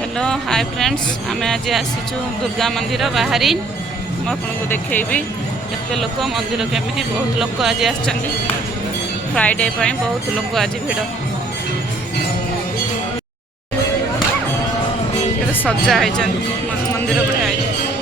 hello hi friends आम आज आसीचु दुर्गा मंदिर बाहरी आपको देखी केते लोक मंदिर केमी बहुत लोक आज फ्राइडे बहुत लोक आज भिड़ सजा मंदिर बढ़िया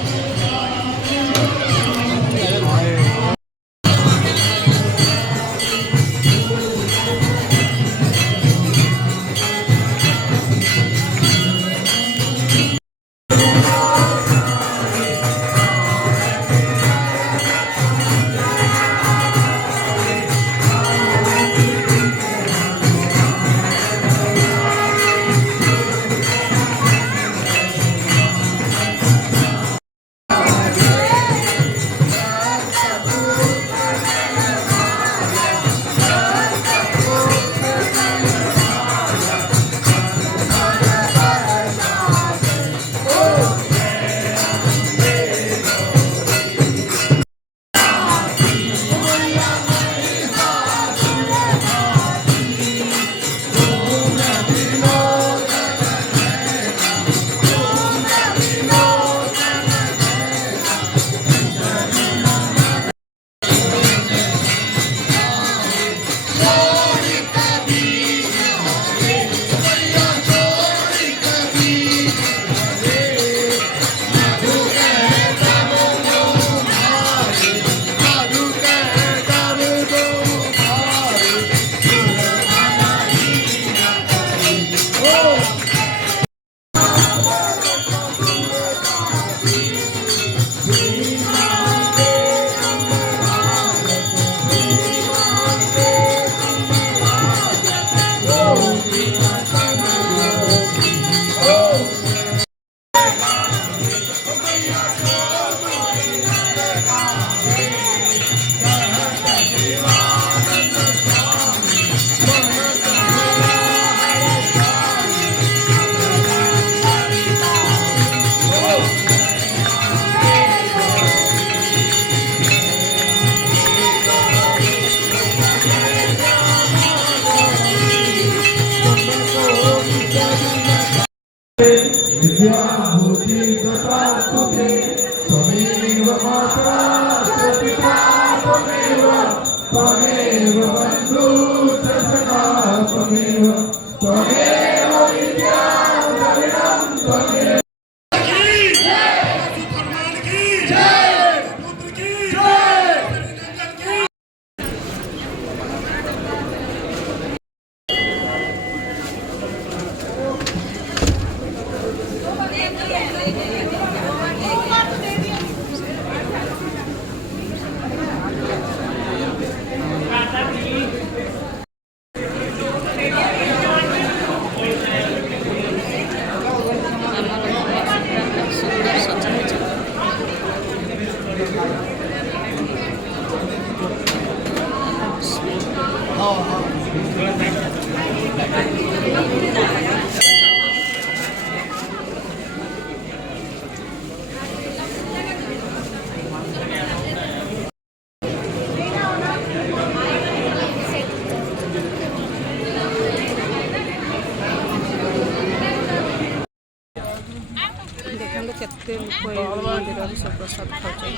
केते लोक मंदिर सब प्रसाद खाऊँ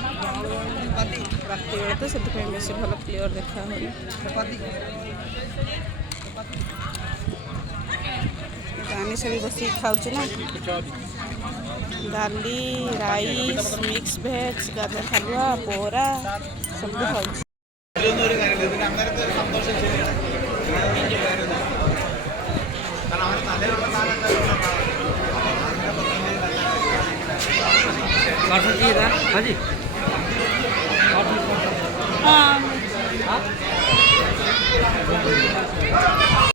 राति बेले तो से बेस भल क्लीयर देखा आमिष भी बस खाऊँ ना डाली राइस मिक्स भेज गाजर हलवा बोरा सब खाऊँ हाँ